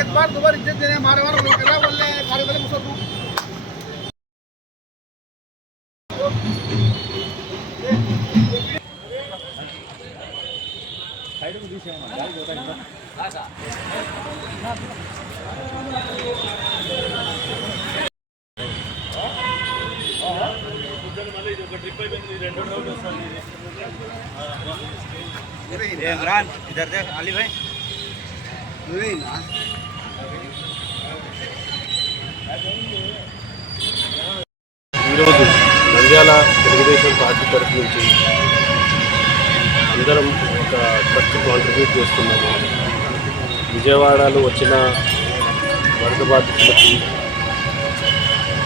एक बार दो बार इज्जत देने हमारे वाला बोल रहा बोल रहे खाली बोले मुझसे तू साइड में दूसरे में गाड़ी होता है हां इमरान इधर देख अली भाई ఈరోజు నంద్యాల తెలుగుదేశం పార్టీ తరఫు నుంచి అందరం ఒక ట్రక్ కాంట్రిబ్యూట్ చేస్తున్నాము. విజయవాడలో వచ్చిన వరద బాధితులకి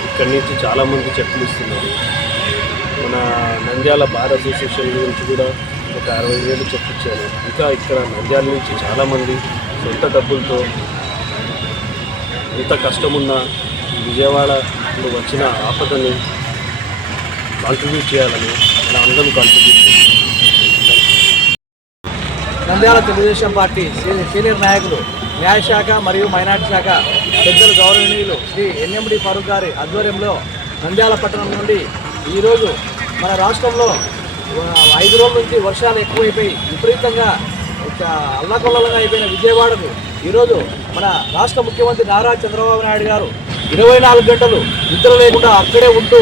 ఇక్కడి నుంచి చాలామంది చెట్లు ఇస్తున్నారు. మన నంద్యాల బార్ అసోసియేషన్ నుంచి కూడా ఒక 60,000 చెట్లు ఇచ్చారు. ఇంకా ఇక్కడ నంద్యాల నుంచి చాలామంది సొంత డబ్బులతో ఎంత కష్టమున్నా విజయవాడలో వచ్చిన ఆపదని కాంట్రిబ్యూట్ చేయాలని మన అందరం కాంట్రిబ్యూట్ చేయాలి. నంద్యాల తెలుగుదేశం పార్టీ సీనియర్ నాయకులు న్యాయశాఖ మరియు మైనార్టీ శాఖ పెద్దలు గౌరవనీయులు శ్రీ ఎన్ఎండి ఫారూక్ గారి ఆధ్వర్యంలో నంద్యాల పట్టణం నుండి ఈరోజు మన రాష్ట్రంలో 5 రోజుల నుంచి వర్షాలు ఎక్కువైపోయి విపరీతంగా అల్లకొల్లంగా అయిపోయిన విజయవాడకు ఈరోజు మన రాష్ట్ర ముఖ్యమంత్రి నారా చంద్రబాబు నాయుడు గారు 24 గంటలు నిద్ర లేకుండా అక్కడే ఉంటూ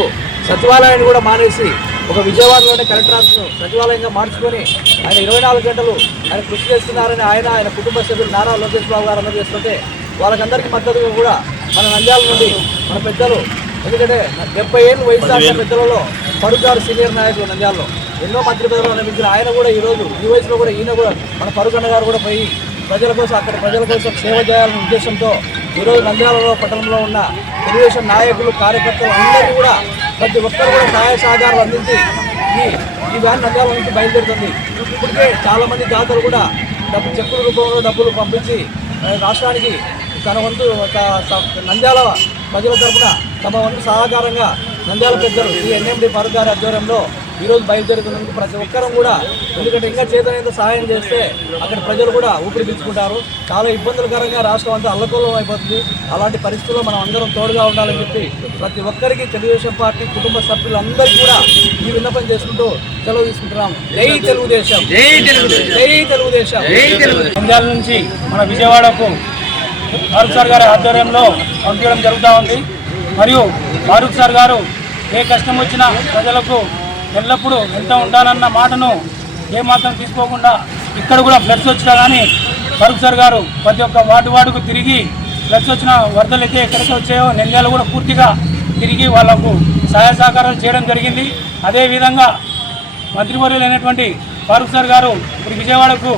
సచివాలయాన్ని కూడా మానేసి ఒక విజయవాడలోనే కలెక్టర్ ఆఫీస్ను సచివాలయంగా మార్చుకొని ఆయన 24 గంటలు ఆయన కృషి చేస్తున్నారని ఆయన కుటుంబ సభ్యులు నారా లోకేష్ బాబు గారు అందరూ చేస్తుంటే వాళ్ళకందరికీ మద్దతుగా కూడా మన నంద్యాల నుండి మన పెద్దలు, ఎందుకంటే 70 ఏళ్ళు వయసు దాటిన పెద్దలలో ఫరూక్ గారు సీనియర్ నాయకులు నంద్యాలలో ఎన్నో మంత్రి పదవులు అనిపించిన ఆయన కూడా ఈరోజు ఈ వయసులో కూడా ఈయన కూడా మన ఫరూక్ అన్న గారు కూడా పోయి ప్రజల కోసం అక్కడ ప్రజల కోసం సేవ చేయాలనే ఉద్దేశంతో ఈరోజు నంద్యాలలో పట్టణంలో ఉన్న తెలుగుదేశం నాయకులు కార్యకర్తలు అందరినీ కూడా ప్రతి ఒక్కరు కూడా సహాయ సహకారాలు అందించి ఈ వ్యాన్ నంద్యాల నుంచి బయలుదేరుతుంది. ఇప్పటికే చాలామంది దాతలు కూడా చెక్కుల రూపంలో డబ్బులు పంపించి రాష్ట్రానికి తన వంతు నంద్యాల ప్రజల తరఫున తమ వంతు సహకారంగా నంద్యాల పెద్దలు శ్రీ ఎన్ఎండి ఫారూక్ గారి ఆధ్వర్యంలో ఈరోజు బయలుదేరుతున్నందుకు ప్రతి ఒక్కరం కూడా, ఎందుకంటే ఇంకా చేతనైతే సహాయం చేస్తే అక్కడ ప్రజలు కూడా ఊపిరి పీల్చుకుంటారు. చాలా ఇబ్బందులకరంగా రాష్ట్రం అంతా అల్లకల్లం అయిపోతుంది. అలాంటి పరిస్థితుల్లో మనం అందరం తోడుగా ఉండాలని చెప్పి ప్రతి ఒక్కరికి తెలుగుదేశం పార్టీ కుటుంబ సభ్యులందరికీ కూడా ఈ విన్నపం చేసుకుంటూ సెలవు తీసుకుంటున్నాం. జై తెలుగుదేశం, జై తెలుగుదేశం, జై తెలుగుదేశం, జై తెలుగుదేశం. నంద్యాల నుంచి మన విజయవాడకు ఫారూక్ సార్ గారి ఆధ్వర్యంలో పంపించడం జరుగుతూ ఉంది. మరియు ఫారూక్ సార్ గారు ఏ కష్టం వచ్చినా ప్రజలకు ఎల్లప్పుడూ ఎంత ఉంటానన్న మాటను ఏమాత్రం తీసుకోకుండా ఇక్కడ కూడా ఫ్లడ్స్ వచ్చినా కానీ ఫరూక్ సార్ గారు ప్రతి ఒక్క వార్డుకు తిరిగి ఫ్లడ్స్ వచ్చిన వరదలు అయితే ఎక్కడికి వచ్చాయో నంద్యాల కూడా పూర్తిగా తిరిగి వాళ్లకు సహాయ సహకారాలు చేయడం జరిగింది. అదేవిధంగా మంత్రివర్యులైనటువంటి ఫరూక్ సార్ గారు ఇప్పుడు విజయవాడకు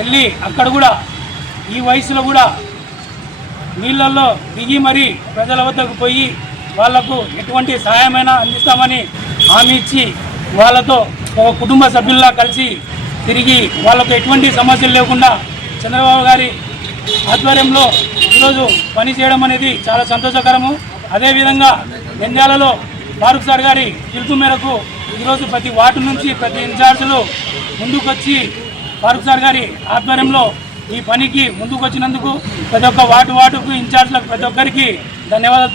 వెళ్ళి అక్కడ కూడా ఈ వయసులో కూడా నీళ్ళల్లో దిగి మరీ ప్రజల వద్దకు పోయి వాళ్లకు ఎటువంటి సహాయమైనా అందిస్తామని హామీ ఇచ్చి వాళ్ళతో ఒక కుటుంబ సభ్యుల్లా కలిసి తిరిగి వాళ్ళకు ఎటువంటి సమస్యలు లేకుండా చంద్రబాబు గారి ఆధ్వర్యంలో ఈరోజు పని చేయడం అనేది చాలా సంతోషకరము. అదేవిధంగా నంద్యాలలో ఫారూక్ సార్ గారి పిలుపు మేరకు ఈరోజు ప్రతి వార్డు నుంచి ప్రతి ఇన్ఛార్జీలు ముందుకొచ్చి ఫారూక్ సార్ గారి ఆధ్వర్యంలో ఈ పనికి ముందుకు వచ్చినందుకు ప్రతి ఒక్క వార్డుకు ఇన్ఛార్జ్లకు ప్రతి ఒక్కరికి ధన్యవాదాలు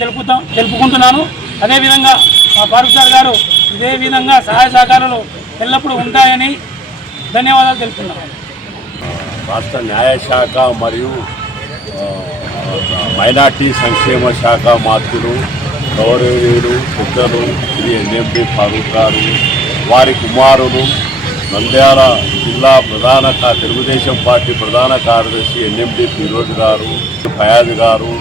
తెలుపుకుంటున్నాను. అదేవిధంగా మా ఫారూక్ సార్ గారు ఇదే విధంగా సహాయ సహకారాలు ఎల్లప్పుడూ ఉంటాయని ధన్యవాదాలు తెలుపుతున్నాను. రాష్ట్ర న్యాయశాఖ మరియు మైనార్టీ సంక్షేమ శాఖ మంత్రులు గౌరవనీయులు పెద్దలు శ్రీ ఎన్ఎండి ఫారూక్ గారు, వారి కుమారులు నంద్యాల జిల్లా తెలుగుదేశం పార్టీ ప్రధాన కార్యదర్శి ఎన్ఎండి ఫిరోజ్ గారు, ఫయాజ్ గారు,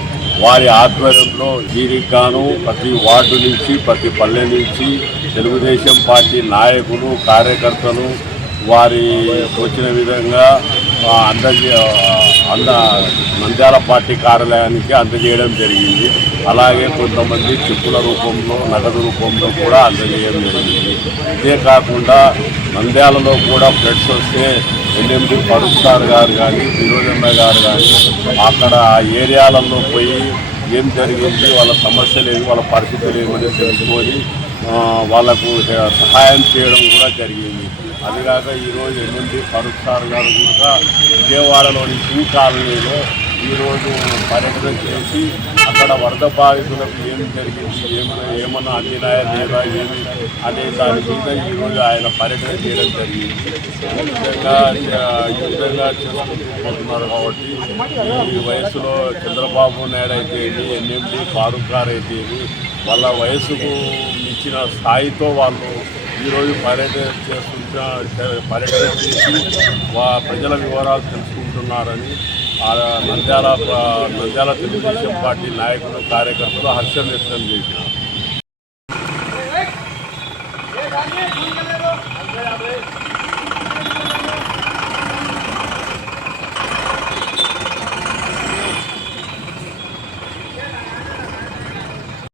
వారి ఆధ్వర్యంలో దీనికి గాను ప్రతి వార్డు నుంచి ప్రతి పల్లె నుంచి తెలుగుదేశం పార్టీ నాయకులు కార్యకర్తలు వారి వచ్చిన విధంగా నంద్యాల పార్టీ కార్యాలయానికి అందజేయడం జరిగింది. అలాగే కొంతమంది చెప్పుల రూపంలో నగదు రూపంలో కూడా అందజేయడం జరిగింది. ఇదే కాకుండా నంద్యాలలో కూడా ఫ్లడ్స్ వస్తే ఎన్ఎండి ఫరూక్ సార్ గారు కానీ వినోదన్న గారు కానీ అక్కడ ఆ ఏరియాలలో పోయి ఏం జరిగింది, వాళ్ళ సమస్యలు ఏమి, వాళ్ళ పరిస్థితులు ఏమని తెలుసుకొని వాళ్ళకు సహాయం చేయడం కూడా జరిగింది. అదిగాక ఈరోజు ఎన్ఎండి ఫరూక్ సార్ గారు కూడా విజయవాడలోని సింగ్ కాలనీలో ఈరోజు పర్యటన చేసి అక్కడ వరద బాధితులకు ఏమి జరిగింది, ఏమన్నా అందినాయా లేదా ఏమి అనే దాని మీద ఈరోజు ఆయన పర్యటన చేయడం జరిగింది. ఈ విధంగా చేసుకుంటూ పోతున్నారు. కాబట్టి ఈ వయసులో చంద్రబాబు నాయుడు అయితే ఎన్ఎండి ఫారూక్ గారు అయితే వాళ్ళ వయసుకు మించిన స్థాయితో వాళ్ళు ఈరోజు పర్యటన చేసి ప్రజల వివరాలు తెలుసుకుంటున్నారని నంద్యాల తెలుగుదేశం పార్టీ నాయకులు కార్యకర్తలు హర్షం వ్యక్తం చేశారు.